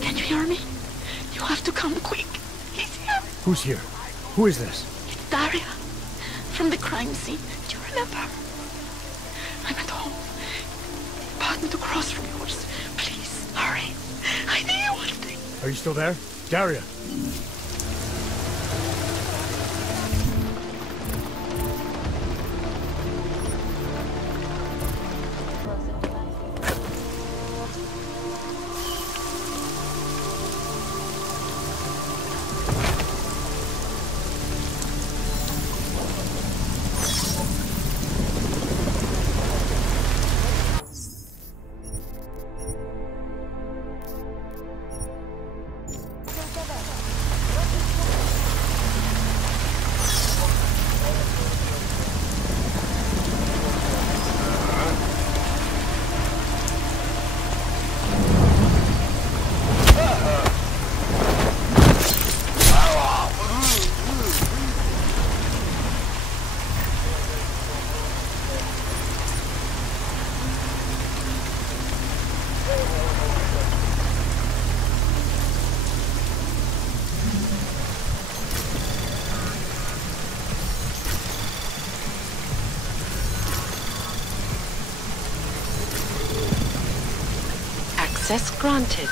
Can you hear me? You have to come quick. He's here. Who's here? Who is this? It's Daria. From the crime scene. Do you remember? I'm at home. Apartment across from yours. Please, hurry. I need you one thing. Are you still there? Daria! Access granted.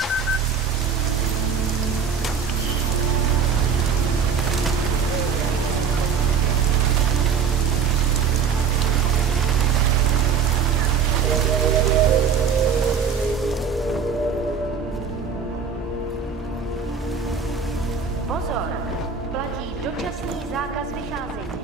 Pozor, platí dočasný zákaz vycházení.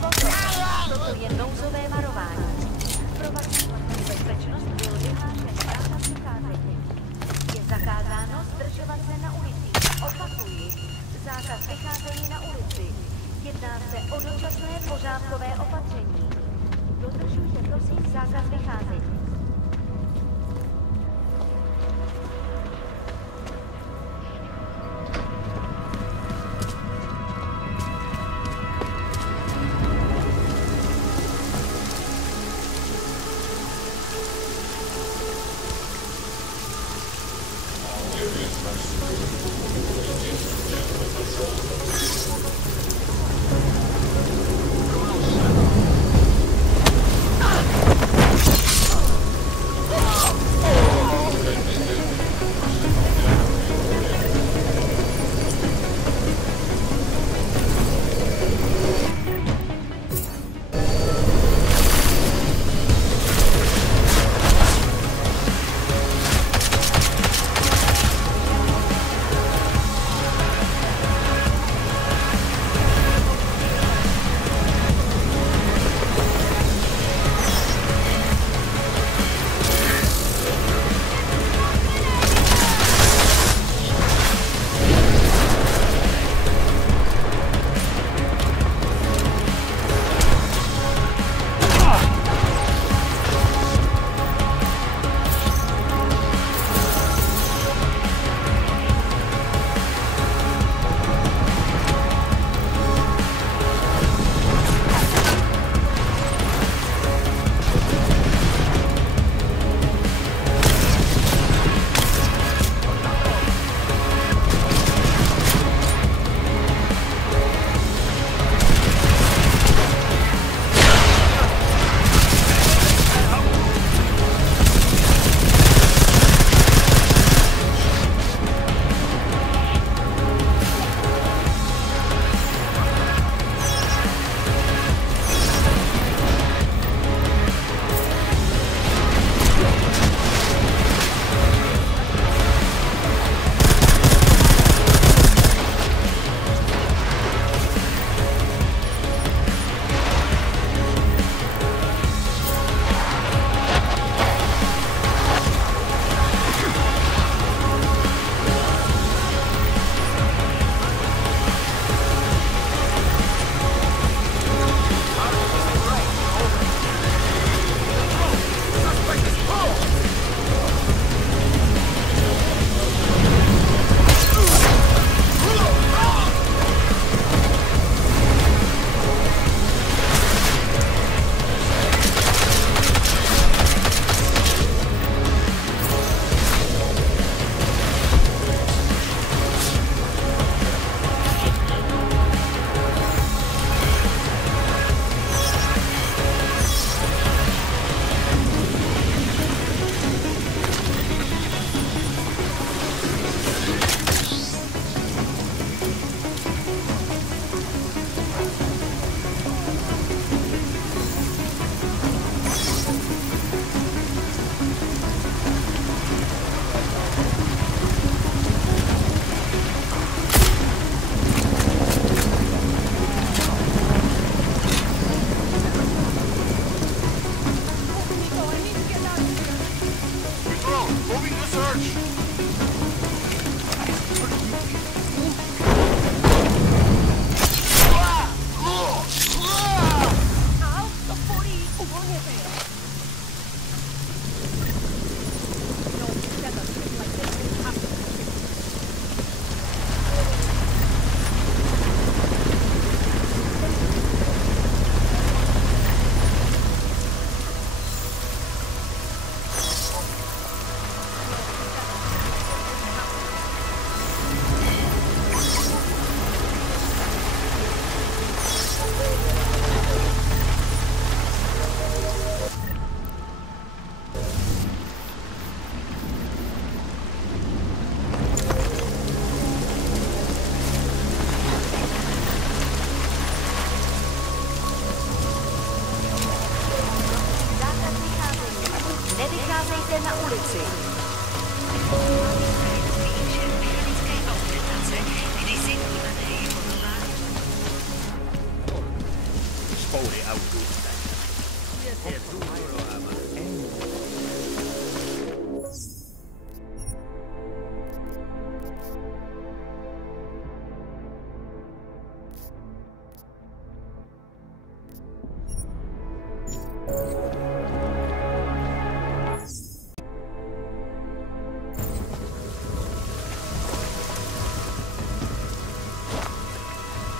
pozor, toto je nouzové varování. Pro vaši bezpečnost byl vyhlášen zákaz vycházení. Je zakázáno zdržovat se na ulici. Opakuji, zákaz vycházení na ulici. Jedná se o dočasné pořádkové opatření. Dodržujte prosím zákaz vycházení.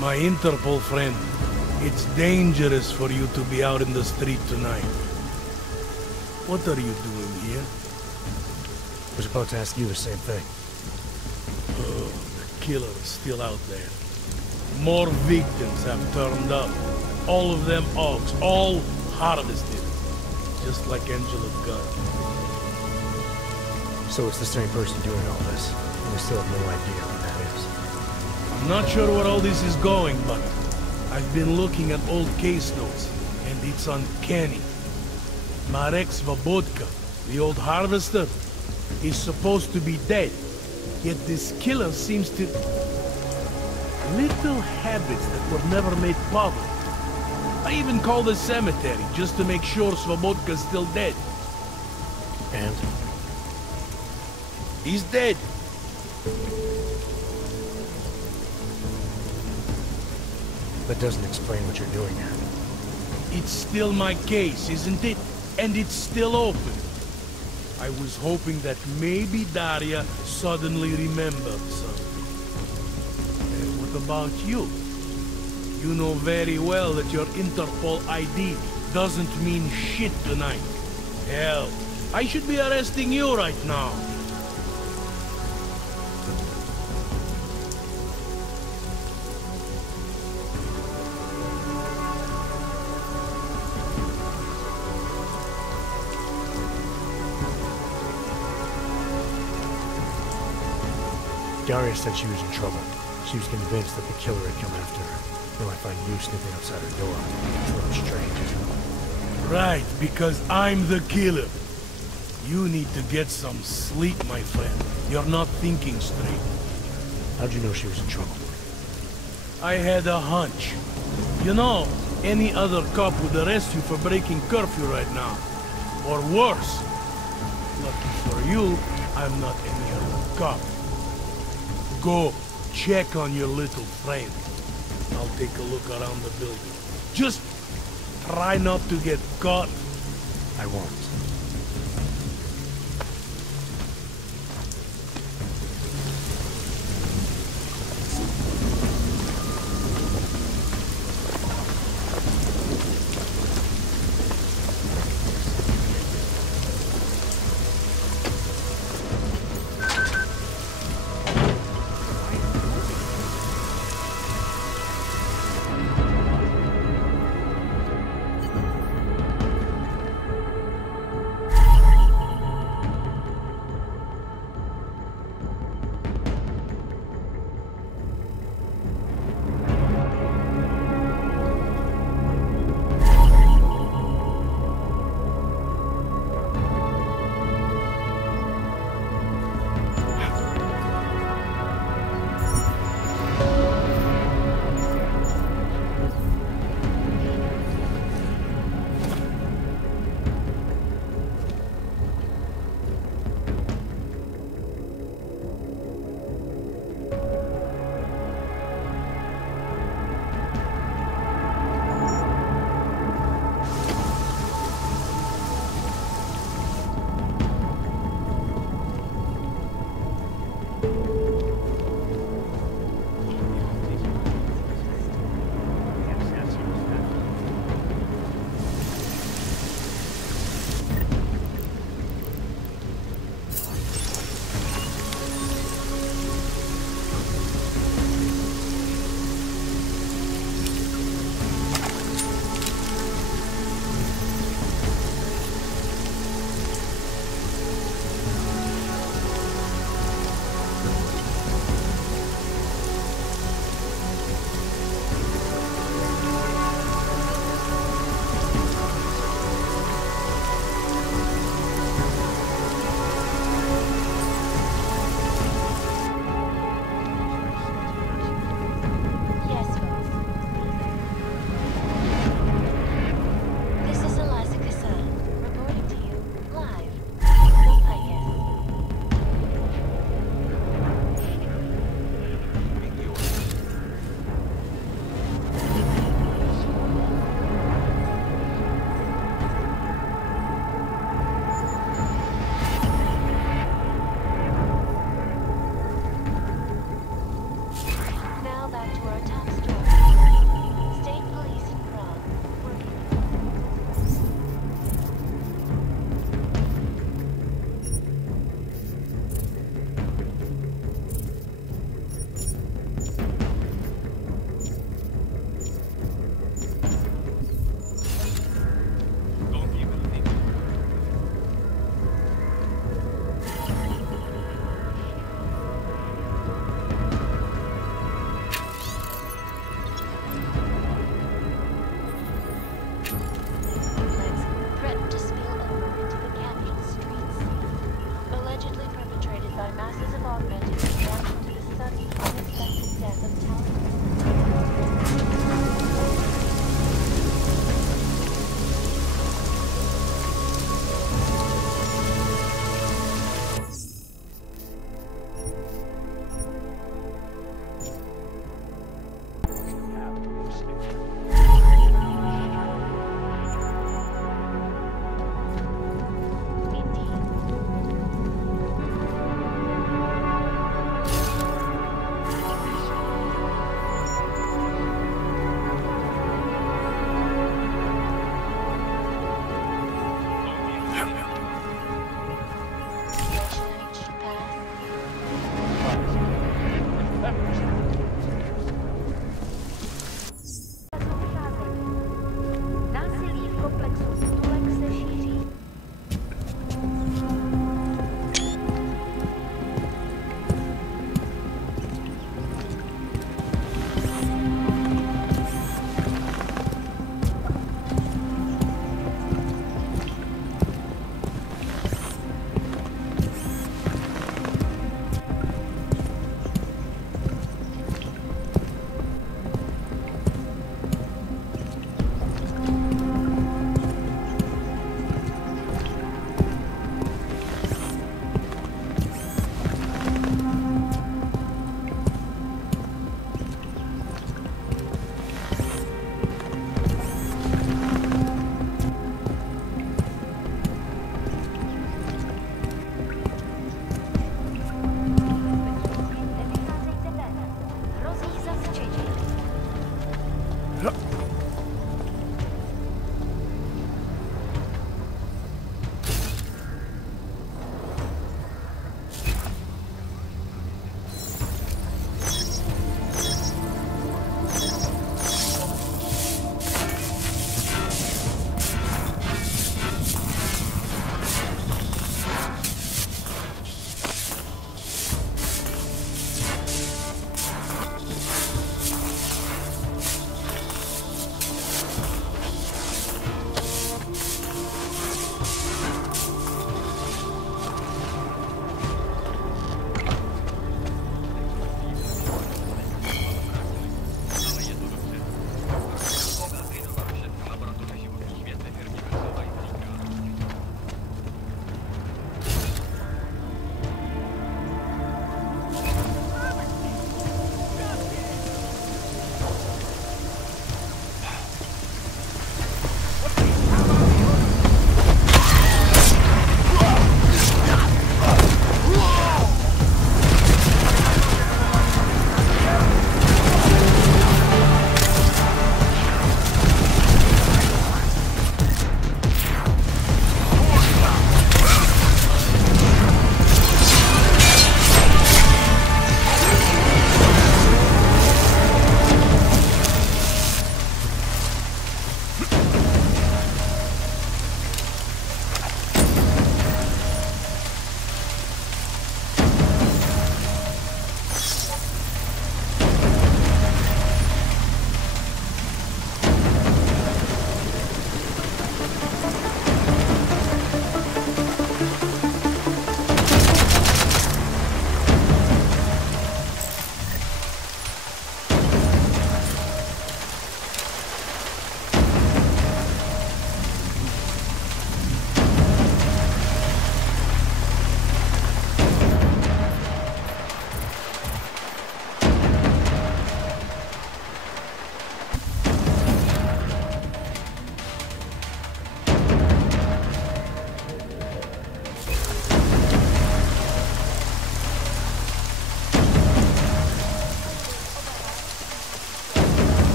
My Interpol friend, it's dangerous for you to be out in the street tonight. What are you doing here? I was about to ask you the same thing. Oh, the killer is still out there. More victims have turned up. All of them Augs, all harvested. Just like Angela's gun. So it's the same person doing all this, and we still have no idea who that is. I'm not sure where all this is going, but I've been looking at old case notes, and it's uncanny. Marek Svobodka, the old harvester, is supposed to be dead. Yet this killer seems to... little habits that were never made public. I even called the cemetery just to make sure Svobodka's still dead. And? He's dead. That doesn't explain what you're doing now. It's still my case, isn't it? And it's still open. I was hoping that maybe Daria suddenly remembered something. And what about you? You know very well that your Interpol ID doesn't mean shit tonight. Hell, I should be arresting you right now. Daria said she was in trouble. She was convinced that the killer had come after her. Now I find you sniffing outside her door. It's a little strange, isn't it? Right, because I'm the killer. You need to get some sleep, my friend. You're not thinking straight. How'd you know she was in trouble? I had a hunch. You know, any other cop would arrest you for breaking curfew right now. Or worse. Lucky for you, I'm not any other cop. Go, check on your little friend. I'll take a look around the building. Just try not to get caught. I won't.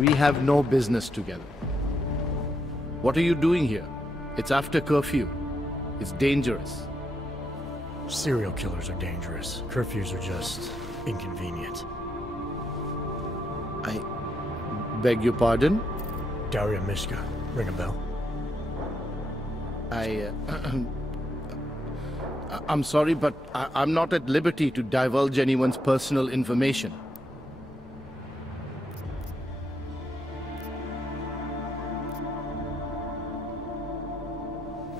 We have no business together. What are you doing here? It's after curfew. It's dangerous. Serial killers are dangerous. Curfews are just inconvenient. I beg your pardon? Daria Mishka. Ring a bell? I'm sorry, but I'm not at liberty to divulge anyone's personal information.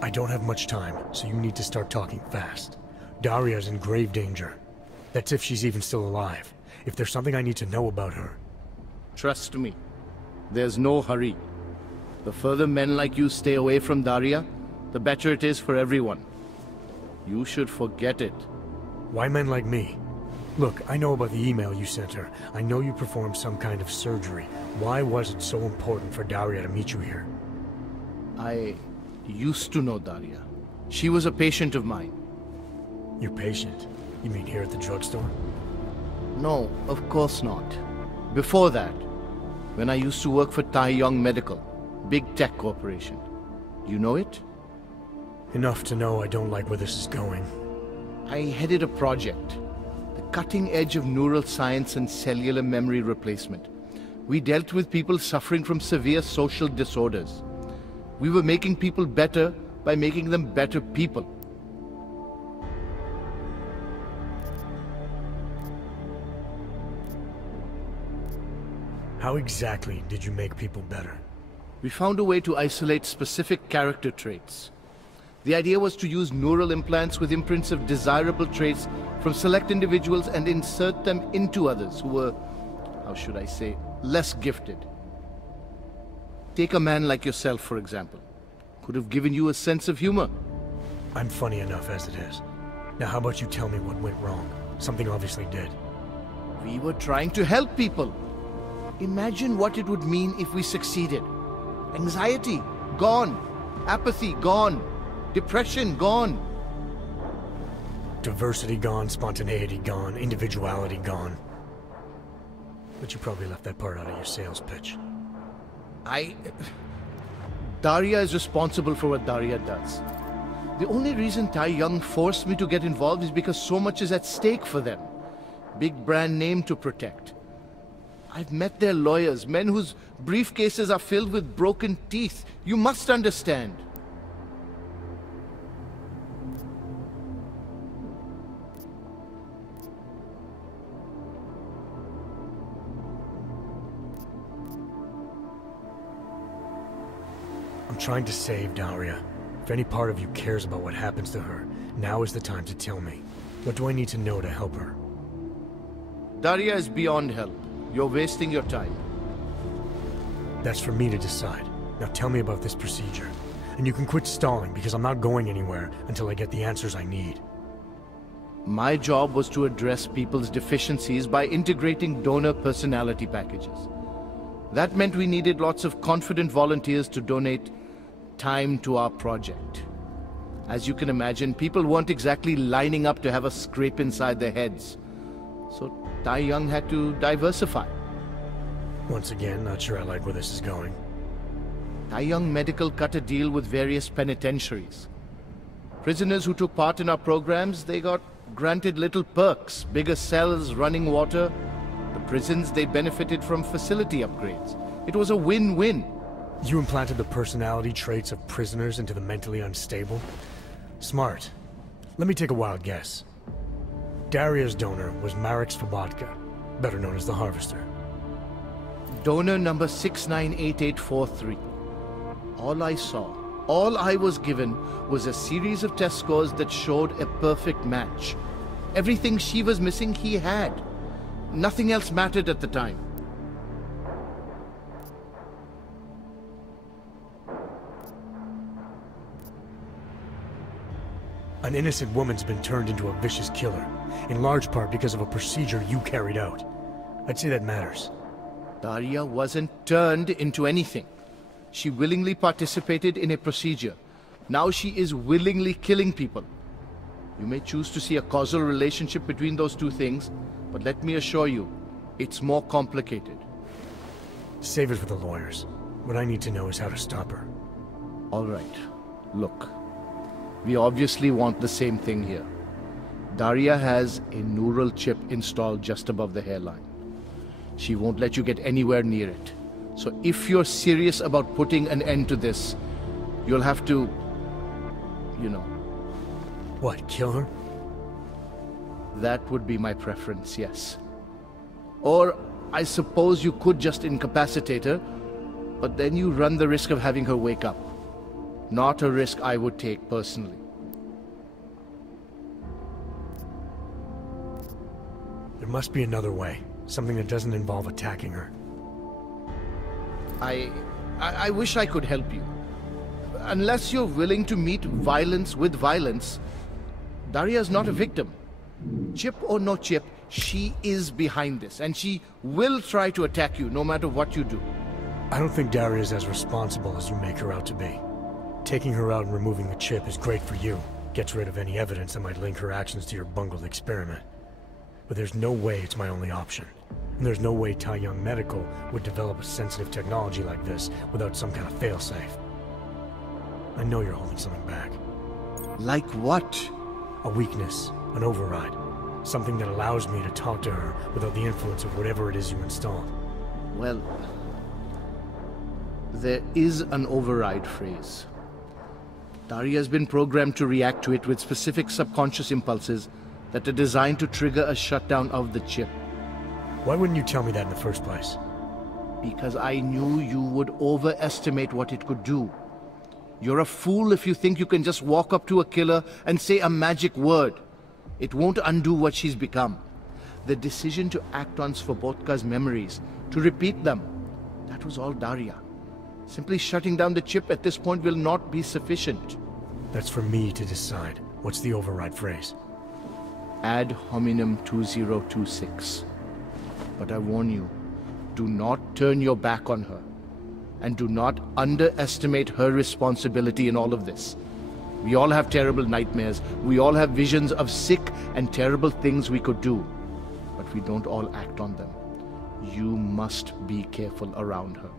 I don't have much time, so you need to start talking fast. Daria's in grave danger. That's if she's even still alive. If there's something I need to know about her... Trust me, there's no hurry. The further men like you stay away from Daria, the better it is for everyone. You should forget it. Why men like me? Look, I know about the email you sent her. I know you performed some kind of surgery. Why was it so important for Daria to meet you here? I used to know Daria. She was a patient of mine. Your patient? You mean here at the drugstore? No, of course not. Before that, when I used to work for Taiyong Medical, big tech corporation. You know it? Enough to know I don't like where this is going. I headed a project, the cutting edge of neural science and cellular memory replacement. We dealt with people suffering from severe social disorders. We were making people better by making them better people. How exactly did you make people better? We found a way to isolate specific character traits. The idea was to use neural implants with imprints of desirable traits from select individuals and insert them into others who were, how should I say, less gifted. Take a man like yourself, for example. Could have given you a sense of humor. I'm funny enough as it is. Now how about you tell me what went wrong? Something obviously did. We were trying to help people. Imagine what it would mean if we succeeded. Anxiety, gone. Apathy, gone. Depression, gone. Diversity gone, spontaneity gone, individuality gone. But you probably left that part out of your sales pitch. Daria is responsible for what Daria does. The only reason Taiyong forced me to get involved is because so much is at stake for them. Big brand name to protect. I've met their lawyers, men whose briefcases are filled with broken teeth. You must understand. I'm trying to save Daria. If any part of you cares about what happens to her, now is the time to tell me. What do I need to know to help her? Daria is beyond help. You're wasting your time. That's for me to decide. Now tell me about this procedure. And you can quit stalling, because I'm not going anywhere until I get the answers I need. My job was to address people's deficiencies by integrating donor personality packages. That meant we needed lots of confident volunteers to donate time to our project. As you can imagine, people weren't exactly lining up to have a scrape inside their heads. So Taiyong had to diversify. Once again, not sure I like where this is going. Taiyong Medical cut a deal with various penitentiaries. Prisoners who took part in our programs, they got granted little perks, bigger cells, running water. The prisons, they benefited from facility upgrades. It was a win-win. You implanted the personality traits of prisoners into the mentally unstable? Smart. Let me take a wild guess. Daria's donor was Marek Svobotka, better known as the Harvester. Donor number 698843. All I saw, all I was given, was a series of test scores that showed a perfect match. Everything she was missing, he had. Nothing else mattered at the time. An innocent woman's been turned into a vicious killer, in large part because of a procedure you carried out. I'd say that matters. Daria wasn't turned into anything. She willingly participated in a procedure. Now she is willingly killing people. You may choose to see a causal relationship between those two things, but let me assure you, it's more complicated. Save it for the lawyers. What I need to know is how to stop her. All right. Look. We obviously want the same thing here. Daria has a neural chip installed just above the hairline. She won't let you get anywhere near it. So if you're serious about putting an end to this, you'll have to, you know. What, kill her? That would be my preference, yes. Or I suppose you could just incapacitate her, but then you run the risk of having her wake up. Not a risk I would take personally. There must be another way. Something that doesn't involve attacking her. I wish I could help you. Unless you're willing to meet violence with violence, Daria's not a victim. Chip or no chip, she is behind this, and she will try to attack you no matter what you do. I don't think Daria's as responsible as you make her out to be. Taking her out and removing the chip is great for you. Gets rid of any evidence that might link her actions to your bungled experiment. But there's no way it's my only option. And there's no way Tai Young Medical would develop a sensitive technology like this without some kind of failsafe. I know you're holding something back. Like what? A weakness, an override. Something that allows me to talk to her without the influence of whatever it is you installed. Well, there is an override phrase. Daria's been programmed to react to it with specific subconscious impulses that are designed to trigger a shutdown of the chip. Why wouldn't you tell me that in the first place? Because I knew you would overestimate what it could do. You're a fool if you think you can just walk up to a killer and say a magic word. It won't undo what she's become. The decision to act on Svobodka's memories, to repeat them, that was all Daria. Simply shutting down the chip at this point will not be sufficient. That's for me to decide. What's the override phrase? Ad hominem 2026. But I warn you, do not turn your back on her. And do not underestimate her responsibility in all of this. We all have terrible nightmares. We all have visions of sick and terrible things we could do. But we don't all act on them. You must be careful around her.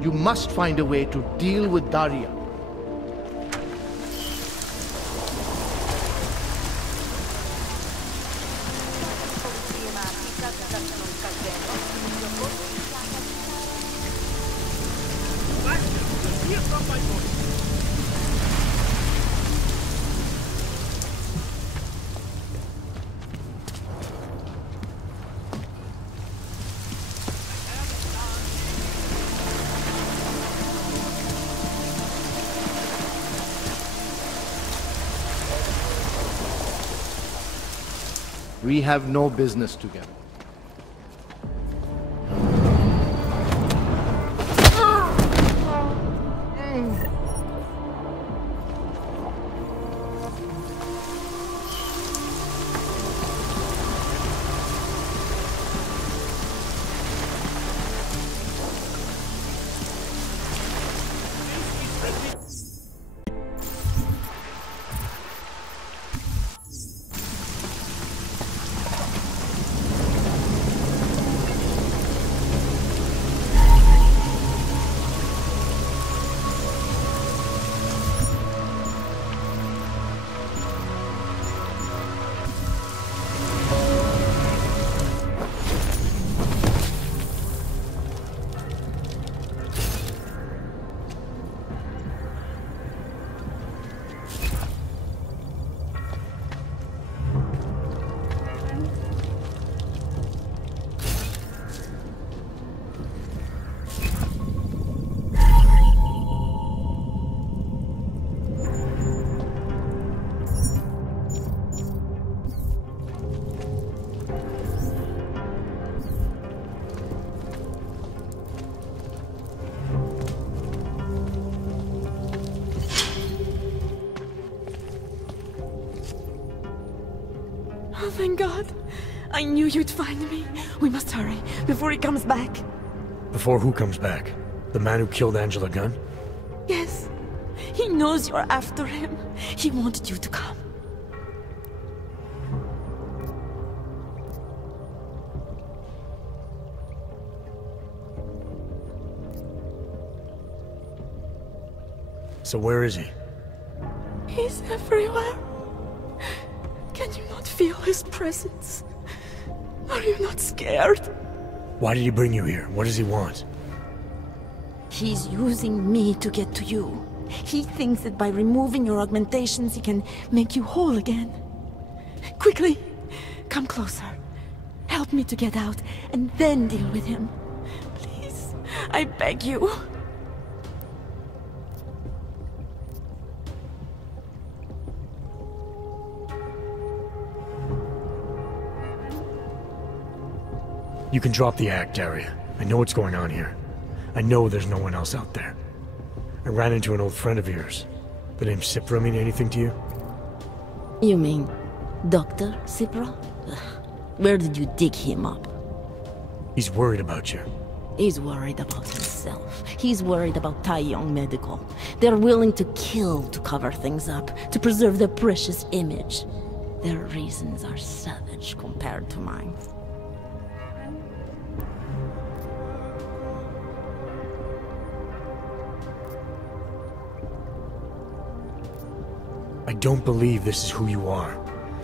You must find a way to deal with Daria. We have no business together. Oh, thank God. I knew you'd find me. We must hurry, before he comes back. Before who comes back? The man who killed Angela Gunn? Yes. He knows you're after him. He wanted you to come. So where is he? He's everywhere. Can you not feel his presence? Are you not scared? Why did he bring you here? What does he want? He's using me to get to you. He thinks that by removing your augmentations, he can make you whole again. Quickly, come closer. Help me to get out, and then deal with him. Please, I beg you. You can drop the act, Daria. I know what's going on here. I know there's no one else out there. I ran into an old friend of yours. The name Cipra mean anything to you? You mean Dr. Cipra? Where did you dig him up? He's worried about you. He's worried about himself. He's worried about Tai Yong Medical. They're willing to kill to cover things up, to preserve their precious image. Their reasons are savage compared to mine. I don't believe this is who you are.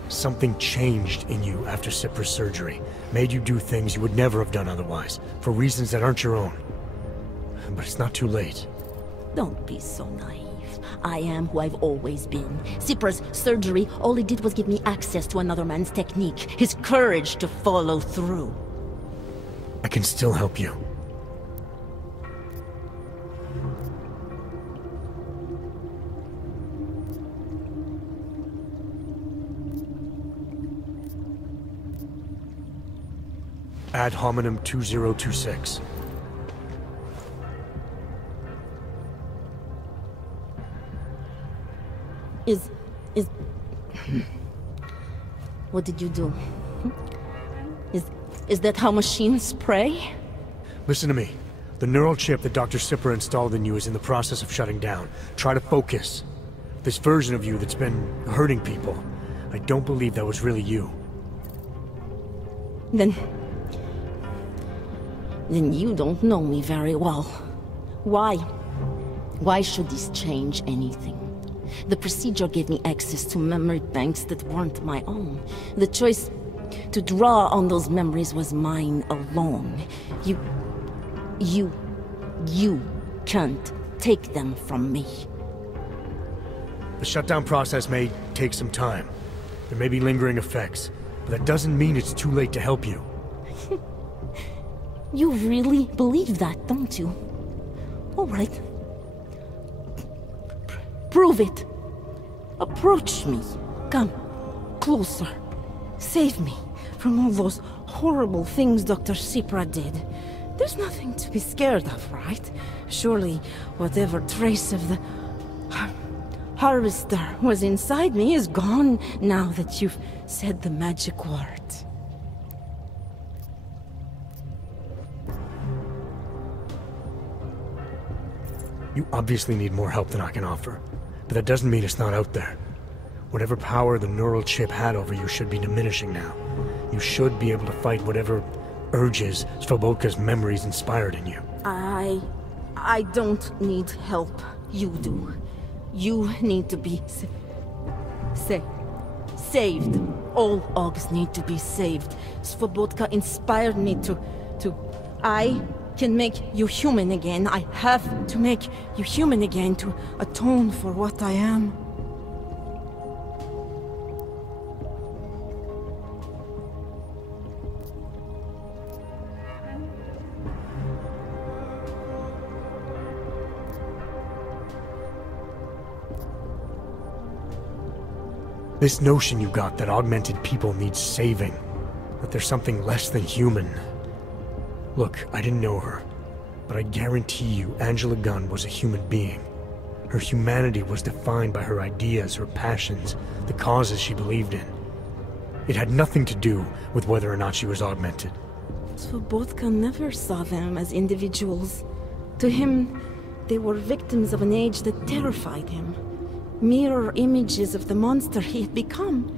Something changed in you after Cipra's surgery. Made you do things you would never have done otherwise, for reasons that aren't your own. But it's not too late. Don't be so naive. I am who I've always been. Cipra's surgery, all it did was give me access to another man's technique, his courage to follow through. I can still help you. Ad hominem 2026. What did you do? Is that how machines pray? Listen to me. The neural chip that Dr. Cipra installed in you is in the process of shutting down. Try to focus. This version of you that's been hurting people, I don't believe that was really you. Then you don't know me very well. Why? Why should this change anything? The procedure gave me access to memory banks that weren't my own. The choice to draw on those memories was mine alone. You can't take them from me. The shutdown process may take some time. There may be lingering effects, but that doesn't mean it's too late to help you. You really believe that, don't you? All right. Prove it. Approach me. Come. Closer. Save me from all those horrible things Dr. Cipra did. There's nothing to be scared of, right? Surely, whatever trace of the harvester was inside me is gone now that you've said the magic word. You obviously need more help than I can offer, but that doesn't mean it's not out there. Whatever power the neural chip had over you should be diminishing now. You should be able to fight whatever urges Svobodka's memories inspired in you. I don't need help. You do. You need to be saved. All Augs need to be saved. Svobodka inspired me to... I can make you human again. I have to make you human again to atone for what I am. This notion you got that augmented people need saving, that there's something less than human. Look, I didn't know her, but I guarantee you Angela Gunn was a human being. Her humanity was defined by her ideas, her passions, the causes she believed in. It had nothing to do with whether or not she was augmented. Svobodka never saw them as individuals. To him, they were victims of an age that terrified him. Mirror images of the monster he had become.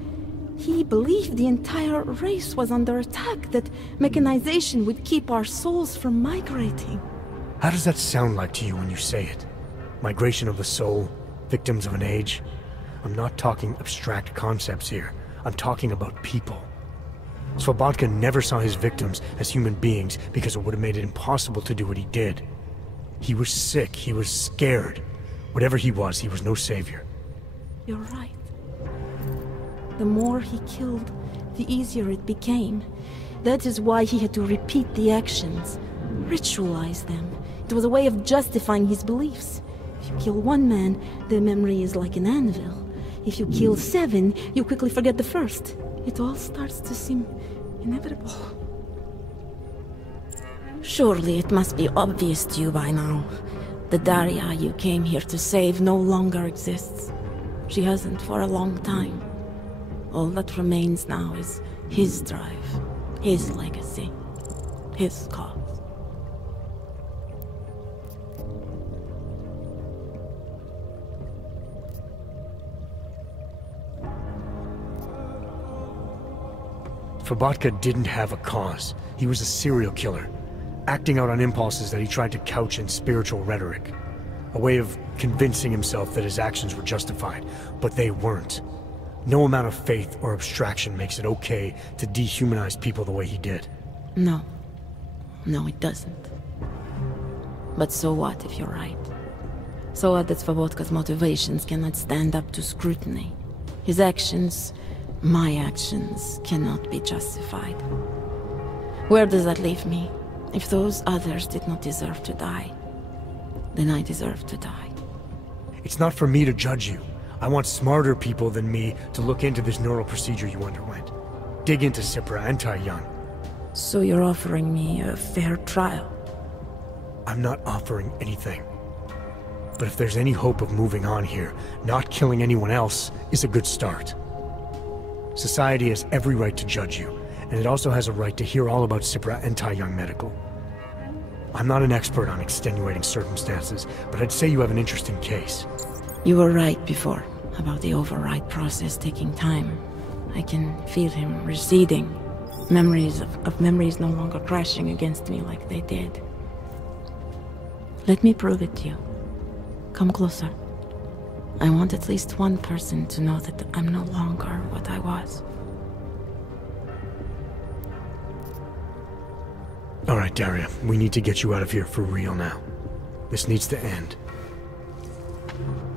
He believed the entire race was under attack, that mechanization would keep our souls from migrating. How does that sound like to you when you say it? Migration of the soul, victims of an age. I'm not talking abstract concepts here. I'm talking about people. Slobodka never saw his victims as human beings because it would have made it impossible to do what he did. He was sick, he was scared. Whatever he was no savior. You're right. The more he killed, the easier it became. That is why he had to repeat the actions, ritualize them. It was a way of justifying his beliefs. If you kill one man, the memory is like an anvil. If you kill 7, you quickly forget the first. It all starts to seem inevitable. Surely it must be obvious to you by now. The Daria you came here to save no longer exists. She hasn't for a long time. All that remains now is his drive, his legacy, his cause. Slobodka didn't have a cause. He was a serial killer, acting out on impulses that he tried to couch in spiritual rhetoric. A way of convincing himself that his actions were justified, but they weren't. No amount of faith or abstraction makes it okay to dehumanize people the way he did. No. No, it doesn't. But so what if you're right? So what that Slobodka's motivations cannot stand up to scrutiny? His actions, my actions, cannot be justified. Where does that leave me? If those others did not deserve to die, then I deserve to die. It's not for me to judge you. I want smarter people than me to look into this neural procedure you underwent. Dig into Cipra and Tai Young. So you're offering me a fair trial? I'm not offering anything. But if there's any hope of moving on here, not killing anyone else is a good start. Society has every right to judge you, and it also has a right to hear all about Cipra and Tai Young Medical. I'm not an expert on extenuating circumstances, but I'd say you have an interesting case. You were right before, about the override process taking time. I can feel him receding. Memories of memories no longer crashing against me like they did. Let me prove it to you. Come closer. I want at least one person to know that I'm no longer what I was. All right, Daria, we need to get you out of here for real now. This needs to end.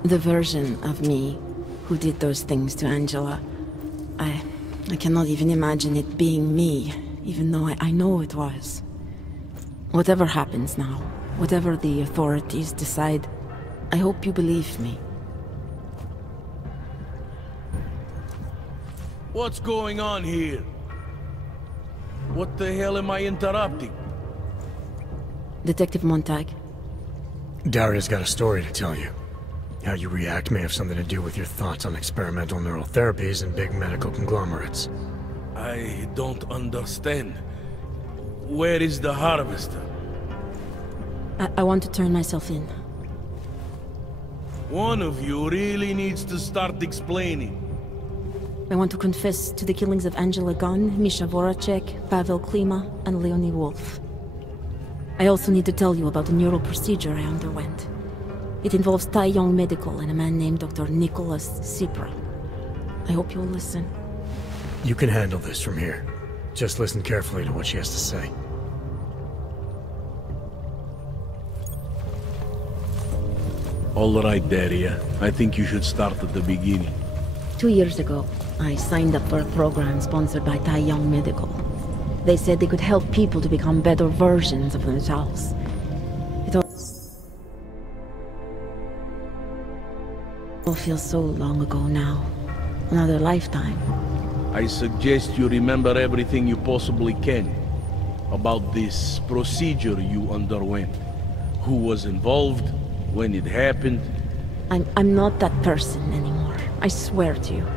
The version of me who did those things to Angela, I cannot even imagine it being me, even though I know it was. Whatever happens now, whatever the authorities decide, I hope you believe me. What's going on here? What the hell am I interrupting? Detective Montag. Daria's got a story to tell you. How you react may have something to do with your thoughts on experimental neural therapies and big medical conglomerates. I don't understand. Where is the harvester? I want to turn myself in. One of you really needs to start explaining. I want to confess to the killings of Angela Gunn, Misha Voracek, Pavel Klima, and Leonie Wolf. I also need to tell you about the neural procedure I underwent. It involves Tai Young Medical and a man named Dr. Nicholas Cipra. I hope you'll listen. You can handle this from here. Just listen carefully to what she has to say. All right, Daria. I think you should start at the beginning. 2 years ago, I signed up for a program sponsored by Tai Young Medical. They said they could help people to become better versions of themselves. It all feels so long ago now. Another lifetime. I suggest you remember everything you possibly can about this procedure you underwent. Who was involved, when it happened. I'm not that person anymore. I swear to you.